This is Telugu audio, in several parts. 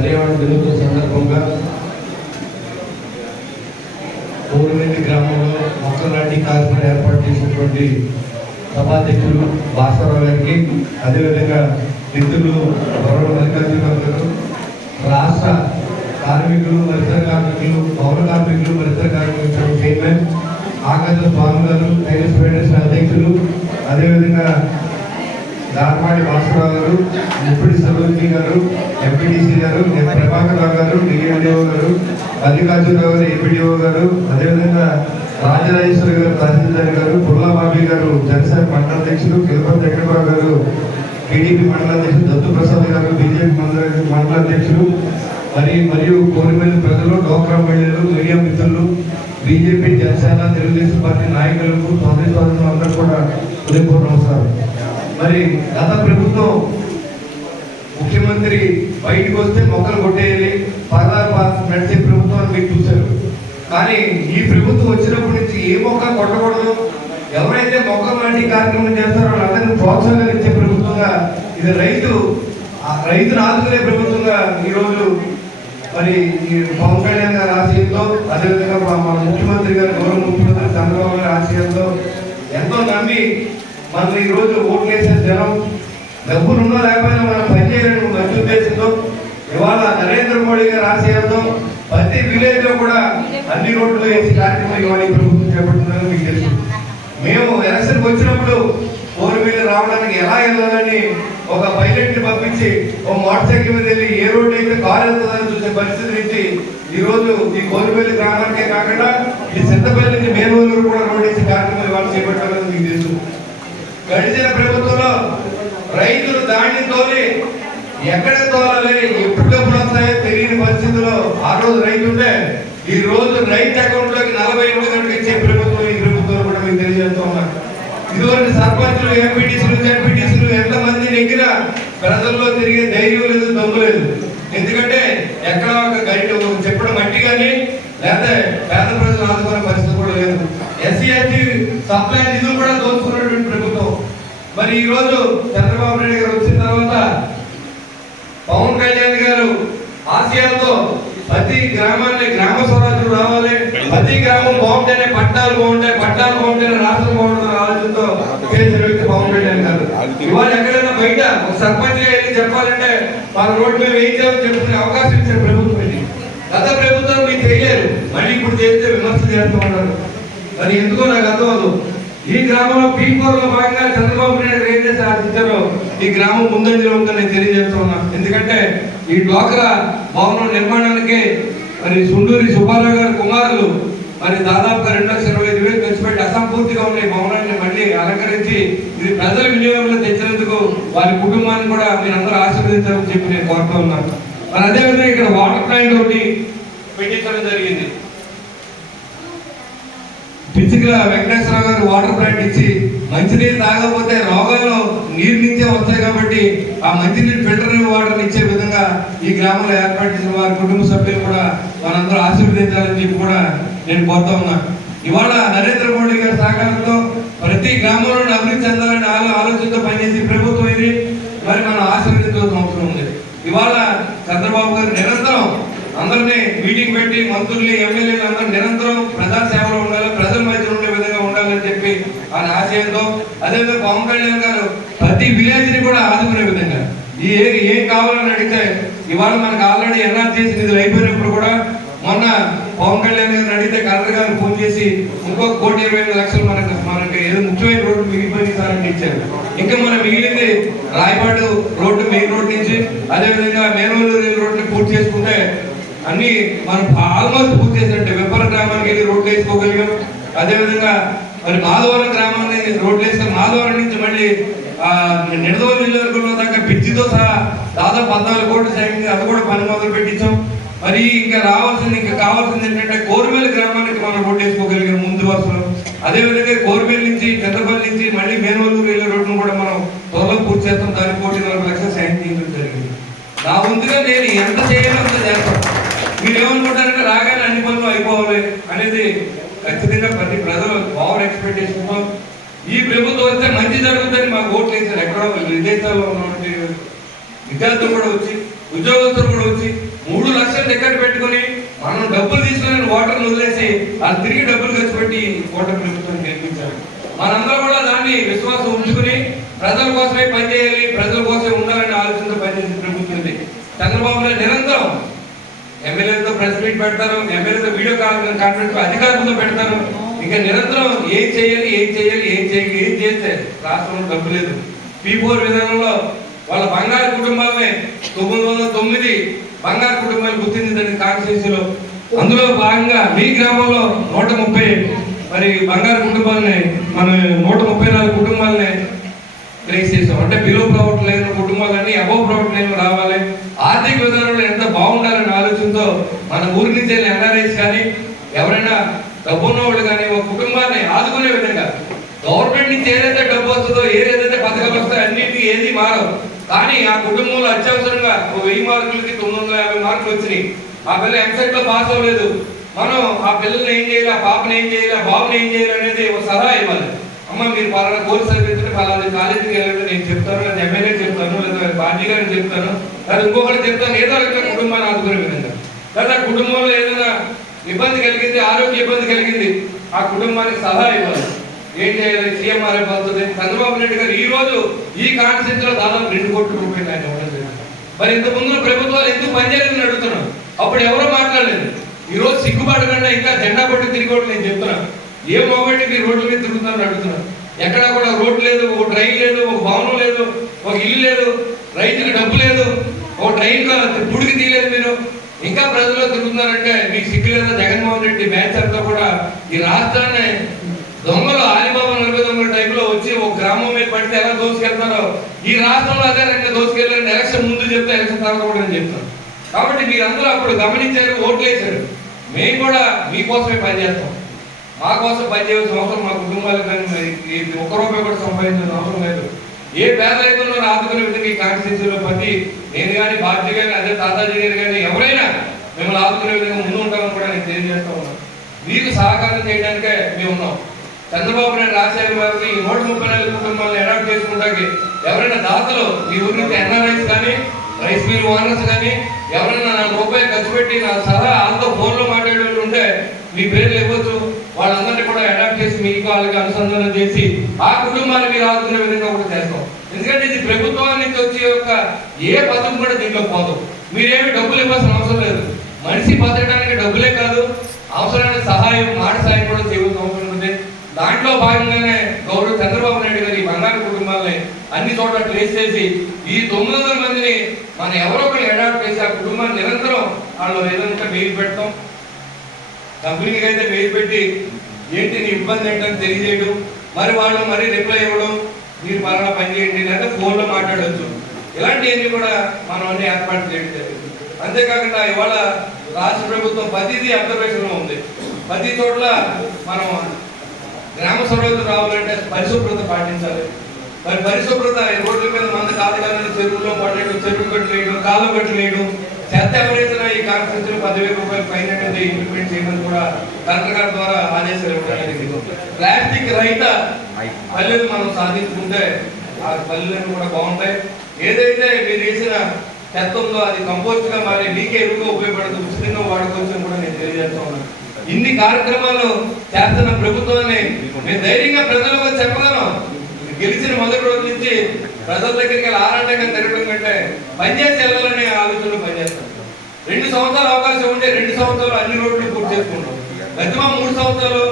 పర్యావరణ దినోత్సవం సందర్భంగా కోరువెల్లి గ్రామంలో మొక్కలు నాటి కార్యక్రమం ఏర్పాటు చేసినటువంటి సభాధ్యక్షులు భాస్కరరావు గారికి, అదేవిధంగా మిత్రులు గౌరవ మల్లికార్జునరావు గారు, రాష్ట్ర కార్మికులు పరిసర కార్మికులు పౌర కార్మికులు పరిసర కార్మికులు చైర్మన్ ఆకాశ స్వామి గారు, టైలర్స్ ఫెడరేషన్ అధ్యక్షులు, అదేవిధంగా దార్మాడి భాస్కరరావు గారు, ముప్పిడి సరోజిని గారు, ఎంపీటీసీ గారు, ప్రభాకర్ రావు గారు, డిఎండిఓ గారు, మల్లికార్జునరావు గారు, ఏపీడీఓ గారు, అదేవిధంగా రాజరాజేశ్వరి గారు తహసీల్దార్ గారు, పుల్లాబాబీ గారు జనసేన మండల అధ్యక్షులు, కిలపతి వెంకటరావు గారు టీడీపీ మండల అధ్యక్షులు, దత్తు ప్రసాద్ గారు బీజేపీ మండల అధ్యక్షులు, మరియు కోరిమల్లి ప్రజలు, డోక్రా మహిళలు, మీడియా మిత్రులు, బీజేపీ జనసేన తెలుగుదేశం పార్టీ నాయకులకు సోదరులు అందరూ కూడా హృదయపూర్వక నమస్కారం. మరి గత ప్రభుత్వం ముఖ్యమంత్రి బయటకు వస్తే మొక్కలు కొట్టేయాలి, పరదారు నడిచే ప్రభుత్వాన్ని మీరు చూశారు. కానీ ఈ ప్రభుత్వం వచ్చినప్పటి నుంచి ఏ మొక్క కొట్టకూడదు, ఎవరైతే మొక్కలు లాంటి కార్యక్రమం చేస్తారో వాళ్ళందరినీ ప్రోత్సాహం ఇచ్చే ప్రభుత్వంగా, ఇది రైతును ఆదుకునే ప్రభుత్వంగా ఈరోజు మరి ఈ పవన్ కళ్యాణ్ గారి ఆశయంతో, అదేవిధంగా మన ముఖ్యమంత్రి గారు గౌరవ ముఖ్యమంత్రి చంద్రబాబు గారి ఆశయంతో ఎంతో నమ్మి మనం ఈరోజు ఓట్లేసే జనం డబ్బులున్నా లేకపోయినా మనం పనిచేయాలని మంచి ఉద్దేశంతో ఇవాళ నరేంద్ర మోడీ గారి ఆశయంతో ప్రతి విలేజ్ లో కూడా అన్ని రోడ్లు వేసి కార్యక్రమం ఇవాళ ప్రభుత్వం చేపడుతుందని మీకు తెలుసు. మేము ఎలక్షన్కి వచ్చినప్పుడు కోరుమల్లి రావడానికి ఎలా వెళ్ళాలని ఒక పైలట్ ని పంపించి ఒక మోటార్ సైకిల్ మీద వెళ్ళి ఏ రోడ్డు అయితే కారు వెళ్తుందని చూసే పరిస్థితి నుంచి ఈరోజు ఈ కోరుమల్లి గ్రామానికే కాకుండా ఈ చింతపల్లి నుంచి మేనూరు కూడా రోడ్డు వేసే కార్యక్రమం ఇవాళ చేపట్టాలని మీకు తెలుసు. గడిచిన ప్రభుత్వంలో రైతులు దాన్ని తోలి ఎక్కడ తోలాలి, ఎప్పటికప్పుడు వస్తాయో తెలియని పరిస్థితుల్లో ఆ రోజు రైతు ఉంటే ఈ రోజు రైతు అకౌంట్ లోకి 48 గంటలకు ఇచ్చే ప్రభుత్వం ఈ ప్రభుత్వం కూడా మీకు తెలియజేస్తూ ఉన్నారు. ఇదివరకు సర్పంచులు, ఎంపీటీసీలు, జడ్పీటీసీలు ఎంతమంది నెగ్గినా ప్రజల్లో తిరిగే ధైర్యం లేదు, దమ్ము లేదు. ఎందుకంటే ఎక్కడ ఒక గంట చెప్పడం మట్టి కానీ లేకపోతే పేద ప్రజలు ఆదుకునే పరిస్థితి కూడా లేదు. ఎస్సీ సప్లై నిధులు కూడా దోచుకున్నటువంటి ప్రభుత్వం. మరి ఈ రోజు చంద్రబాబు నాయుడు గారు వచ్చిన తర్వాత పవన్ కళ్యాణ్ గారు ఆశయాలతో ప్రతి గ్రామాన్ని గ్రామ స్వరాజ్యం రావాలి, ప్రతి గ్రామం బాగుంటేనే పట్టాలు బాగుంటాయి, పట్టాలు బాగుంటేనే రాష్ట్రం బాగుంటుంది ఆలోచనతో చేసిన వ్యక్తి పవన్ కళ్యాణ్ గారు. ఇవాళ ఎక్కడైనా బయట ఒక సర్పంచ్ వెళ్ళి చెప్పాలంటే వాళ్ళ రోడ్డు మీద వేయించాలని చెప్పుకునే అవకాశం ఇచ్చిన ప్రభుత్వం ఇది. గత ప్రభుత్వం మీకు తెలియదు, మళ్ళీ ఇప్పుడు చేస్తే విమర్శలు చేస్తూ ఉన్నారు. మరి ఎందుకో నాకు అర్థమవుతుంది. ఈ గ్రామంలో P4 లో భాగంగా చంద్రబాబు నాయుడు ఏం చేసి ఆశించారో ఈ గ్రామం ముందంజలో ఉందని తెలియజేస్తూ ఉన్నాను. ఎందుకంటే ఈ డ్వాక్రా భవనం నిర్మాణానికి మరి సుండూరి సుబ్బారావు గారి కుమారులు మరి దాదాపుగా 2,25,000 ఖర్చు పెట్టి అసంపూర్తిగా ఉన్న ఈ భవనాన్ని మళ్ళీ అలంకరించి ఇది ప్రజల వినియోగంలో తెచ్చినందుకు వారి కుటుంబాన్ని కూడా మీరందరూ ఆశీర్వదించాలని చెప్పి నేను కోరుతూ ఉన్నాను. మరి అదేవిధంగా ఇక్కడ వాటర్ ప్లాంట్ ఒకటి పెట్టించడం జరిగింది. పిచ్చిగా వెంకటేశ్వరరావు గారు వాటర్ ప్లాంట్ ఇచ్చి మంచినీరు తాగకపోతే రోగాలు నీరు నుంచే వస్తాయి కాబట్టి ఆ మంచినీరు ఫిల్టర్ వాటర్ ఇచ్చే విధంగా ఈ గ్రామంలో ఏర్పాటు చేసిన వారి కుటుంబ సభ్యులు కూడా మనందరూ ఆశీర్వదించాలని చెప్పి కూడా నేను కోరుతా ఉన్నాను. ఇవాళ నరేంద్ర మోడీ గారి సహకారంతో ప్రతి గ్రామంలో అభివృద్ధి చెందాలని ఆలోచనతో పనిచేసి ప్రభుత్వం ఇది. మరి మనం ఆశీర్వదించాల్సిన అవసరం ఉంది. ఇవాళ చంద్రబాబు గారు నిరంతరం అందరినీ మీటింగ్ పెట్టి మంత్రుల్ని, ఎమ్మెల్యేలు అందరూ నిరంతరం ప్రజా సేవలో ఉండాలి, ప్రజల మధ్య ఉండే విధంగా ఉండాలని చెప్పి ఆయన ఆశయంతో, అదేవిధంగా పవన్ కళ్యాణ్ గారు ప్రతి విలేజ్ ని కూడా ఆదుకునే విధంగా ఏం కావాలని అడిగితే ఇవాళ మనకు ఆల్రెడీ ఎన్ఆర్జీఎస్ నిధులు అయిపోయినప్పుడు కూడా మొన్న పవన్ కళ్యాణ్ గారిని అడిగితే కలెక్టర్ గారు ఫోన్ చేసి ఇంకొక 1,25,00,000 మనకి ఏదో ముఖ్యమైన రోడ్డు మిగిలిపోయింది సార్ అని ఇచ్చారు. ఇంకా మనం మిగిలింది రాయపాడు రోడ్డు మెయిన్ రోడ్ నుంచి అదేవిధంగా మేనూరు రోడ్ని పూర్తి చేసుకుంటే అన్ని మనం ఆల్మోస్ట్ పూర్తి చేసినట్టే. వెప్పల గ్రామానికి వెళ్ళి రోడ్లు వేసుకోగలిగాం. అదేవిధంగా మరి మాధవరం గ్రామాన్ని రోడ్లు వేసుకొని మాధవరం నుంచి మళ్ళీ నిడదవోలు నియోజకవర్గంలో దాకా బ్రిడ్జితో సహా దాదాపు 14 కోట్లు సైకిల్ అది కూడా పని మొదలు పెట్టించాం. మరి ఇంకా కావాల్సింది ఏంటంటే కోరుమల్లి గ్రామానికి మనం రోడ్డు వేసుకోగలిగాం ముందు వరుసలో. అదేవిధంగా కోరుమల్లి నుంచి చంద్రపల్లి నుంచి మళ్ళీ మేనవల్లూరు వెళ్ళే రోడ్డును కూడా మనం త్వరలో పూర్తి చేస్తాం. దానికి 1,40,00,000 సాయం చేయడం జరిగింది. నా ముందుగా నేను ఎంత చేయాలో అంత చేస్తాను. మీరు ఏమనుకుంటారంటే రాగానే అన్ని పనులు అయిపోవాలి అనేది ఖచ్చితంగా ప్రతి ప్రజలు పవర్ ఎక్స్పెక్టేషన్తో ఈ ప్రభుత్వం వస్తే మంచి జరుగుతుంది మాకు ఓట్లు వేసారు. ఎక్కడో విదేశాల్లో ఉన్నటువంటి విద్యార్థులు కూడా వచ్చి, ఉద్యోగస్తులు కూడా వచ్చి దగ్గర పెట్టుకుని మనం డబ్బులు తీసుకుని ఓటర్లు వదిలేసి అది తిరిగి డబ్బులు ఖర్చు పెట్టి ఓటర్ ప్రభుత్వం గెలిపించాలి. మనందరం కూడా దాన్ని విశ్వాసం ఉంచుకుని ప్రజల కోసమే పనిచేయాలి, ప్రజల కోసమే ఉండాలని ఆలోచనతో పనిచేసే ప్రభుత్వం ఇది. చంద్రబాబు నాయుడు నిరంతరం ఎమ్మెల్యేలతో ప్రెస్ మీట్ పెడతారు, ఎమ్మెల్యేతో వీడియో కాన్ఫరెన్స్ అధికారులతో పెడతారు. ఇంకా నిరంతరం ఏం చేయాలి ఏం చేస్తే రాష్ట్రంలో డబ్బు లేదు. P4 విధానంలో వాళ్ళ బంగారు కుటుంబాలనే 909 బంగారు కుటుంబాలు గుర్తించిందండి కాన్స్టిట్యూన్సీలో. అందులో భాగంగా మీ గ్రామంలో 130 మరి బంగారు కుటుంబాలని మనం 134 కుటుంబాలని ట్రేస్ చేసాం. అంటే బిలో ప్రాఫిట్ లేని కుటుంబాలన్నీ అబోవ్ ప్రాఫిట్ లేని రావాలి, ఆర్థిక విధానంలో ఎంత బాగుండాలనే ఆలోచనతో మన ఊరి నుంచి ఎన్ఆర్ఐస్ కానీ ఎవరైనా డబ్బున్న వాళ్ళు కానీ ఒక కుటుంబాన్ని ఆదుకునే విధంగా గవర్నమెంట్ నుంచి ఏదైతే డబ్బు వస్తుందో ఏదైతే పథకాలు వస్తాయో అన్నింటికి ఏది మారవు. కానీ ఆ కుటుంబంలో అత్యవసరంగా 1000 మార్కులకి 950 మార్కులు వచ్చినాయి, ఆ పిల్ల ఎంసెట్ లో పాస్ అవ్వలేదు, మనం ఆ పిల్లల్ని ఏం చేయాలి, ఆ పాపని ఏం చేయాలి, ఆ బాబుని ఏం చేయాలి అనేది ఒక సలహా ఇవ్వాలి. అమ్మ మీరు పలానా కోర్సు చదివించండి, పలానా కాలేజీకి వెళ్ళండి, నేను చెప్తాను, లేదా ఎమ్మెల్యే చెప్తాను, లేదా పార్టీ గారిని చెప్తాను, లేదా ఇంకొకటి చెప్తాను, ఏదో రకంగా కుటుంబాన్ని ఆదుకునే విధంగా. లేదా కుటుంబంలో ఏదైనా ఇబ్బంది కలిగింది, ఆరోగ్య ఇబ్బంది కలిగింది, ఆ కుటుంబానికి సలహా ఇవ్వాలి. ఏం చేయాలి, సీఎంఆర్ అయిపోతుంది. చంద్రబాబు నాయుడు గారు ఈ రోజు ఈ కాన్స్టిట్యూన్సీలో దాదాపు 2 కోట్ల రూపాయలు ఆయన ఇవ్వడం జరిగింది. మరి ఇంత ముందు ప్రభుత్వాలు ఎందుకు పనిచేయాలని అడుగుతున్నాం, అప్పుడు ఎవరో మాట్లాడలేదు. ఈ రోజు సిగ్గుపడకుండా ఇంకా జెండా పట్టు తిరిగోడు నేను చెప్తున్నాను. ఏ మొబైల్ మీరు రోడ్ల మీద తిరుగుతున్నారని అడుగుతున్నాను. ఎక్కడ కూడా రోడ్డు లేదు, ఒక ట్రైన్ లేదు, ఒక భవనం లేదు, ఒక ఇల్లు లేదు, రైతుకి డబ్బు లేదు, ఒక ట్రైన్ పుడికి తీయలేదు. మీరు ఇంకా ప్రజల్లో తిరుగుతున్నారంటే మీకు సిగ్గు లేదా? జగన్మోహన్ రెడ్డి బ్యాచ్ అంతా కూడా ఈ రాష్ట్రాన్ని దొంగలు ఆలిబాబా 40 దొంగల టైంలో వచ్చి ఒక గ్రామం మీద పడితే ఎలా దోసుకెళ్తారో ఈ రాష్ట్రంలో అదే రకంగా దోసుకెళ్ళారని ఎలక్షన్ ముందు చెప్తే ఎలక్షన్ తర్వాత కూడా నేను చెప్తాను. కాబట్టి మీరందరూ అప్పుడు గమనించారు, ఓట్లు వేశారు. మేము కూడా మీకోసమే పనిచేస్తాం, మా కోసం పనిచేయాల్సిన అవసరం మా కుటుంబాలకు కానీ ఒక్క రూపాయి కూడా సంపాదించిన అవసరం లేదు. ఏ పేద రైతులను ఆదుకునే విధంగా ఈ కాన్స్టిట్యూన్సీలో ప్రతి నేను కానీ బాధ్యత కానీ అదే తాతాజీ గారు కానీ ఎవరైనా మిమ్మల్ని ఆదుకునే విధంగా ముందు ఉంటామని కూడా నేను తెలియజేస్తా ఉన్నాను. మీకు సహకారం చేయడానికే మేము ఉన్నాం. చంద్రబాబు నాయుడు రాజశేఖర గారిని ఈ 134 కుటుంబాలను అడాప్ట్ చేసుకుంటాకి ఎవరైనా దాతలు మీ ఊరి నుంచి ఎన్ఆర్ఐస్ కానీ రైస్ మిల్ ఓనర్స్ కానీ ఎవరైనా ₹4 ఖర్చు పెట్టి నా సలహా వాళ్ళతో ఫోన్లో మాట్లాడే వాళ్ళు ఉంటే మీ పేర్లు ఇవ్వచ్చు. వాళ్ళందరినీ కూడా అడాప్ట్ చేసి మీకు వాళ్ళకి అనుసంధానం చేసి ఆ కుటుంబాన్ని మీరు ఆదుకునే విధంగా కూడా చేస్తాం. ఎందుకంటే ఇది ప్రభుత్వం నుంచి వచ్చే యొక్క ఏ పథకం కూడా దీంట్లో పోదు. మీరేమి డబ్బులు ఇవ్వాల్సిన అవసరం లేదు. మనిషి బతకడానికి డబ్బులే కాదు, అవసరమైన సహాయం మాట సాయం కూడా చేయవలసిన అవసరం ఉంది. దాంట్లో భాగంగానే గౌరవ చంద్రబాబు నాయుడు గారు ఈ బంగారు కుటుంబాలని అన్ని చోట్ల ట్రేస్ చేసి ఈ 900 మందిని మనం ఎవరో ఒకరు అడాప్ట్ చేసి ఆ కుటుంబాన్ని నిరంతరం వాళ్ళు ఏదంటే మెయిల్ పెడతాం, కంపెనీకి అయితే మెయిల్ పెట్టి ఏంటి నీ ఇబ్బంది ఏంటని తెలియజేయడం, మరి వాళ్ళు మరి రిప్లై ఇవ్వడం, మీరు పలానా పని చేయండి లేదా ఫోన్లో మాట్లాడవచ్చు. ఇలాంటివన్నీ కూడా మనం అన్ని ఏర్పాటు చేయడం జరిగింది. అంతేకాకుండా ఇవాళ రాష్ట్ర ప్రభుత్వం ప్రతిదీ అబ్జర్వేషన్లో ఉంది. ప్రతి చోట్ల మనం గ్రామ సభ్యులు రావాలంటే పరిశుభ్రత పాటించాలి. మరి పరిశుభ్రత రోడ్ల మీద మంది కాదుగానే చెరువుల్లో పడేయడం, చెరువు కట్లు వేయడం, కాలు కట్లు వేయడం, చెత్త ఎవరైతే ఈ కాన్స్టిట్యూన్సీలో 10,000 రూపాయలు ఫైన్ అనేది ఇంప్లిమెంట్ చేయమని కూడా కలెక్టర్ గారి ద్వారా ఆదేశాలు ఇవ్వడం. ప్లాస్టిక్ రహిత పల్లెలు మనం సాధించుకుంటే ఆ పల్లెలు కూడా బాగుంటాయి. ఏదైతే మీరు వేసిన చెత్త ఉందో అది కంపోస్ట్ గా మారి మీకే ఎరువుగా ఉపయోగపడుతుంది, ఉచితంగా వాడుకోవచ్చని కూడా నేను తెలియజేస్తా ఉన్నాను. ఇన్ని కార్యక్రమాలు చేస్తున్న ప్రభుత్వాన్ని మేము ధైర్యంగా ప్రజలకు చెప్పగలం. గెలిచిన మొదటి రోజు నుంచి ప్రజల దగ్గరికి ఆరాటంగా తిరగడం కంటే పనిచేసి వెళ్ళాలనే ఆలోచనలో పనిచేస్తాం. 2 సంవత్సరాలు అవకాశం ఉంటే 2 సంవత్సరాలు అన్ని రోడ్లు పూర్తి చేసుకుంటాం. గతంలో 3 సంవత్సరాలు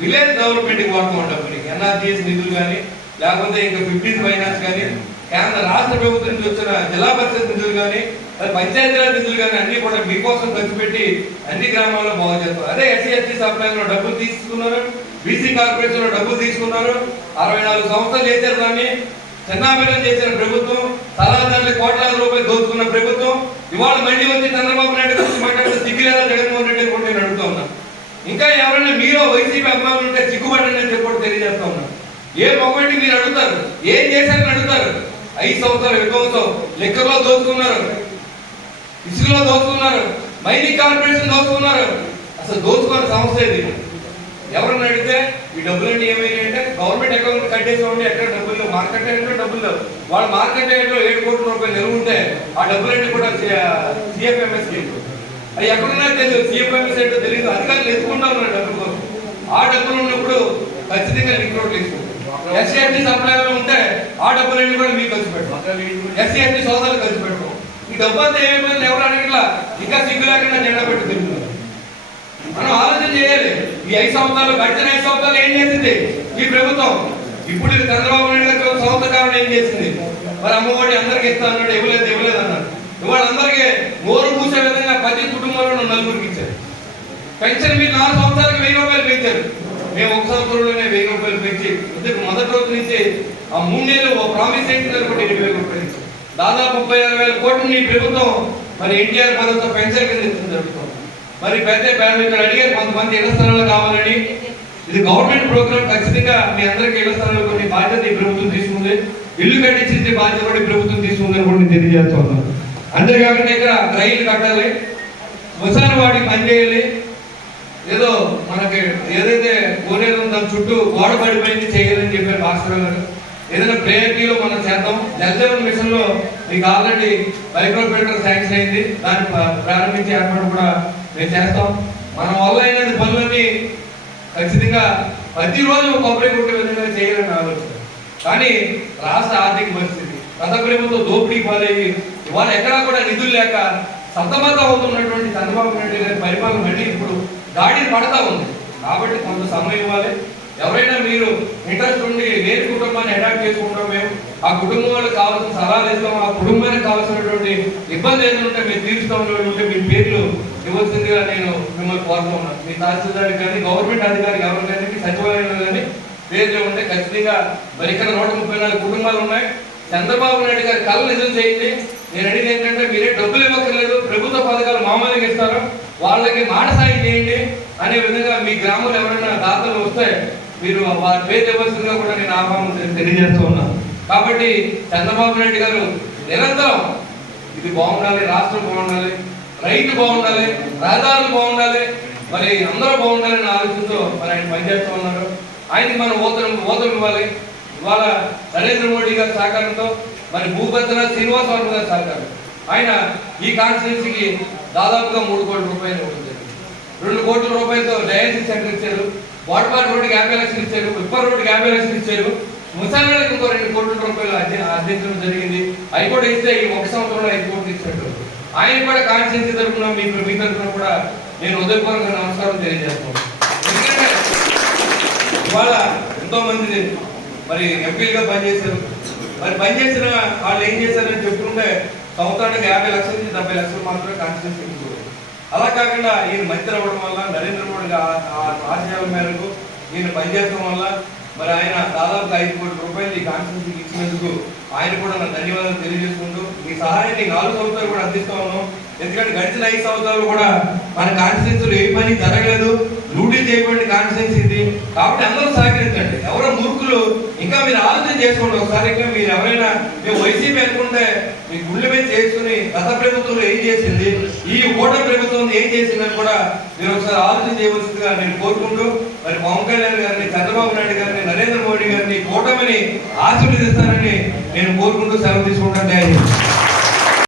విలేజ్ డెవలప్మెంట్కి వాడుతూ ఉంటాం. ఎన్ఆర్జీఎస్ నిధులు కానీ లేకపోతే ఇంకా 15 ఫైనాన్స్ కానీ కేంద్ర రాష్ట్ర ప్రభుత్వం నుంచి వచ్చిన జిల్లా పరిషత్ నిధులు కానీ పంచాయతీరాజ్ నిధులు కానీ అన్ని కూడా మీకోసం ఖర్చు పెట్టి అన్ని గ్రామాల్లో బాగు చేస్తారు. అదే ఎస్సీ ఎస్టీ సప్లైలో డబ్బులు తీసుకున్నారు, బీసీ కార్పొరేషన్ లో డబ్బులు తీసుకున్నారు. 64 సంవత్సరాలు చేశారు. దాన్ని చిన్నాభినం చేసిన ప్రభుత్వం, సలహాదారులు కోట్లాది రూపాయలు దోచుకున్న ప్రభుత్వం ఇవాళ మళ్ళీ వచ్చి చంద్రబాబు నాయుడు గురించి మాట్లాడితే సిగ్గు లేదా జగన్మోహన్ రెడ్డి కూడా నేను అడుగుతా ఉన్నా. ఇంకా ఎవరైనా మీరు వైసీపీ అభిమానులు ఉంటే సిగ్గుపడండి అని చెప్పి తెలియజేస్తా ఉన్నా. ఏ మొక్కటి మీరు అడుగుతారు, ఏం చేశారని అడుగుతారు. 5 సంవత్సరాల విధ్వంసం లెక్కలో దోచుకున్నారు, ఇసుకలో దోచుకున్నారు, మైనింగ్ కార్పొరేషన్ దోచుకున్నారు. అసలు దోచుకున్న సంస్థ ఇది. ఎవరన్నా అడిగితే ఈ డబ్బులన్నీ ఏమైనా అంటే గవర్నమెంట్ అకౌంట్ కట్టేసుకోండి, ఎక్కడ డబ్బులు లేవు, మార్కెట్ యార్డ్లో డబ్బులు లేవు. వాళ్ళు మార్కెట్ యార్డ్లో 7 కోట్ల రూపాయలు నిలువ ఉంటే ఆ డబ్బులన్నీ కూడా సిఎఫ్ఎంఎస్కి అవి ఎక్కడున్నా తెలియదు, సీఎం సైడ్ తెలియదు, అధికారులు ఎత్తుకుంటా ఉన్నారు డబ్బుల కోసం. ఆ డబ్బులు ఉన్నప్పుడు ఖచ్చితంగా లింక్ రోడ్ తీసుకుంటాం. ఎస్సీ సప్లైలో ఉంటే ఆ డబ్బులన్నీ కూడా మీకు ఖర్చు పెట్టాం, ఎస్సీ సోదరులు ఖర్చు పెట్టాం. ఈ డబ్బు అంతా ఏమైపోయింది ఎవరు అడగట్లా, ఇంకా సిగ్గు లేకుండా జెండా పెట్టి తిరుగుతున్నారు. మనం ఆలోచన చేయాలి, ఈ 5 సంవత్సరాలు గడిచిన 5 సంవత్సరాలు ఏం చేసింది ఈ ప్రభుత్వం? ఇప్పుడు చంద్రబాబు నాయుడు గారు సంవత్సర కాలం ఏం చేసింది? మరి అమ్మఒడి అందరికి ఇస్తా అన్నాడు, ఇవ్వలేదు అన్నాడు. ఇవాళ అందరికీ నోరు మూసే విధంగా ప్రతి కుటుంబంలో 4 ఇచ్చారు. పెన్షన్ మీరు 4 సంవత్సరాలకు 1000 రూపాయలు పెంచారు. మేము 1 సంవత్సరంలోనే 1000 రూపాయలు పెంచి మొదటి రోజు నుంచి ఆ 3 నెలలు ప్రామిస్ ఏంటి కూడా 20,000 రూపాయలు ఇచ్చారు. దాదాపు 36,000 కోట్లు ఈ ప్రభుత్వం మరి ఎన్టీఆర్ భరోసా పెన్షన్ కింద ఇస్తుంది జరుగుతుంది. మరి పెద్ద ఇక్కడ అడిగారు కొంతమంది ఇళ్ల స్థలాలు కావాలని. ఇది గవర్నమెంట్ ప్రోగ్రామ్, ఖచ్చితంగా మీ అందరికీ ఇళ్ల స్థలాలు కొన్ని బాధ్యత ఈ ప్రభుత్వం తీసుకుంది, ఇల్లు కట్టించే బాధ్యత కూడా ఈ ప్రభుత్వం తీసుకుందని కూడా నేను తెలియజేస్తున్నాను. అంతేకాకుండా ఇక్కడ రైలు కట్టాలి, శ్మశాన వాడికి పనిచేయాలి. ఏదో మనకి ఏదైతే కోనేరు ఉందో దాని చుట్టూ గోడ పడిపోయింది చేయాలని చెప్పారు భాస్కర్ గారు. ఏదైనా ప్రయారిటీలో మనం చేద్దాం. జలజీవన్ మిషన్ లో మీకు ఆల్రెడీ మైక్రో ఫిల్టర్ శాంక్షన్ అయింది, దాన్ని ప్రారంభించే ఏర్పాటు కూడా మేము చేస్తాం. మన వల్ల అయినది పనులన్నీ ఖచ్చితంగా ప్రతిరోజు కొబ్బరి కొట్టే విధంగా చేయాలని ఆలోచన. కానీ రాష్ట్ర ఆర్థిక పరిస్థితి గత ప్రభుత్వం దోపిడీ పాలయ్యి ఇవాళ ఎక్కడా కూడా నిధులు లేక సతమతం అవుతున్నటువంటి చంద్రబాబు నాయుడు గారి పరిపాలన మళ్ళీ ఇప్పుడు గాడిని పడతా ఉంది. కాబట్టి కొంత సమయం ఇవ్వాలి. ఎవరైనా మీరు ఇంట్రెస్ట్ ఉండి వేరే కుటుంబాన్ని అడాప్ట్ చేసుకుంటాం, మేము ఆ కుటుంబం వాళ్ళకి కావాల్సిన సలహాలు ఇస్తాం, ఆ కుటుంబానికి కావాల్సినటువంటి ఇబ్బంది ఏదైనా ఉంటే మీరు తీరుస్తాం ఉంటే మీ పేర్లు ఇవ్వాల్సిందిగా నేను మిమ్మల్ని కోరుతున్నాను. మీ తహసీల్దార్ కానీ గవర్నమెంట్ అధికారికి ఎవరు కానీ మీ సచివాలయంలో కానీ పేర్లు ఉంటే ఖచ్చితంగా మరి ఇక్కడ 134 కుటుంబాలు ఉన్నాయి. చంద్రబాబు నాయుడు గారి కళ నిజం చేయండి. నేను అడిగింది ఏంటంటే మీరే డబ్బులు ఇవ్వక్కర్లేదు, ప్రభుత్వ పథకాలు మామూలుగా ఇస్తారు, వాళ్ళకి మాట సాయం చేయండి అనే విధంగా మీ గ్రామంలో ఎవరైనా దాతలు వస్తే మీరు వారి పేరు ఇవ్వాల్సిందిగా కూడా నేను ఆహ్వానం తెలియజేస్తూ ఉన్నాను. కాబట్టి చంద్రబాబు నాయుడు గారు నిరంతరం ఇది బాగుండాలి, రాష్ట్రం బాగుండాలి, రైతు బాగుండాలి, రహదారులు బాగుండాలి, మరి అందరూ బాగుండాలని ఆలోచనతో మరి ఆయన పనిచేస్తూ ఉన్నారు. ఆయనకి మనం ఓతలు ఇవ్వాలి. ఇవాళ నరేంద్ర మోడీ గారి సహకారంతో మరి భూభద్ర శ్రీనివాసరావు గారి సహకారం, ఆయన ఈ కాన్స్టిట్యున్సీకి దాదాపుగా 3 కోట్ల రూపాయలు ఉంటుంది. 2 కోట్ల రూపాయలతో డయాలసిస్ సెంటర్ ఇచ్చారు, వాటపాటి రోడ్డుకి 50 లక్షలు ఇచ్చారు, ఉప్పర్ రోడ్డుకి 50 లక్షలు ఇచ్చారు, ముసానాలకు ఇంకో 2 కోట్ల రూపాయలు అందించడం జరిగింది. అవి కూడా ఇస్తే ఈ 1 సంవత్సరంలో 5 కోట్లు ఇచ్చినట్టు. ఆయన కూడా కాన్స్టిట్యున్సీ తరఫున మీ తరఫున కూడా నేను హృదయపూర్వక నమస్కారం తెలియజేస్తున్నాను. ఎందుకంటే ఇవాళ ఎంతో మంది మరి ఎంపీలుగా పనిచేశారు. మరి పనిచేసిన వాళ్ళు ఏం చేశారని చెప్పుకుంటే సంవత్సరానికి 50 లక్షల నుంచి 70 లక్షలు మాత్రమే కాన్స్టిట్యున్సీ. అలా కాకుండా ఈయన మంత్రి అవ్వడం వల్ల, నరేంద్ర మోడీ ఆశయాల మేరకు ఈయన పనిచేయడం వల్ల మరి ఆయన దాదాపు 5 కోట్ల రూపాయలు ఈ కాన్స్టిట్యున్సీకి ఇచ్చినందుకు ఆయన కూడా నా ధన్యవాదాలు తెలియజేసుకుంటూ మీ సహాయాన్ని 4 సంవత్సరాలు కూడా అందిస్తా ఉన్నాం. ఎందుకంటే గడిచిన 5 సంవత్సరాలు కూడా మన కాన్స్టిట్యున్సీలో ఏ పని జరగలేదు, లూటీ చేయబడిన కాన్స్టిట్యున్సీ ఇది. కాబట్టి అందరూ సహకరించండి. ఎవరో మూర్ఖులు ఇంకా మీరు ఆలోచన చేసుకోండి ఒకసారి. ఇంకా మీరు ఎవరైనా మేము వైసీపీ అనుకుంటే మీ గుళ్ళ మీద చేసుకుని గత ప్రభుత్వంలో ఏం చేసింది, ఈ ఓటర్ ప్రభుత్వం ఏం చేసిందని కూడా మీరు ఒకసారి ఆలోచన చేయవలసిందిగా నేను కోరుకుంటూ మరి పవన్ కళ్యాణ్ గారిని, చంద్రబాబు నాయుడు గారిని, నరేంద్ర మోడీ గారిని కూటమిని ఆశీర్వదిస్తారని నేను కోరుకుంటూ సెలవు తీసుకుంటాను.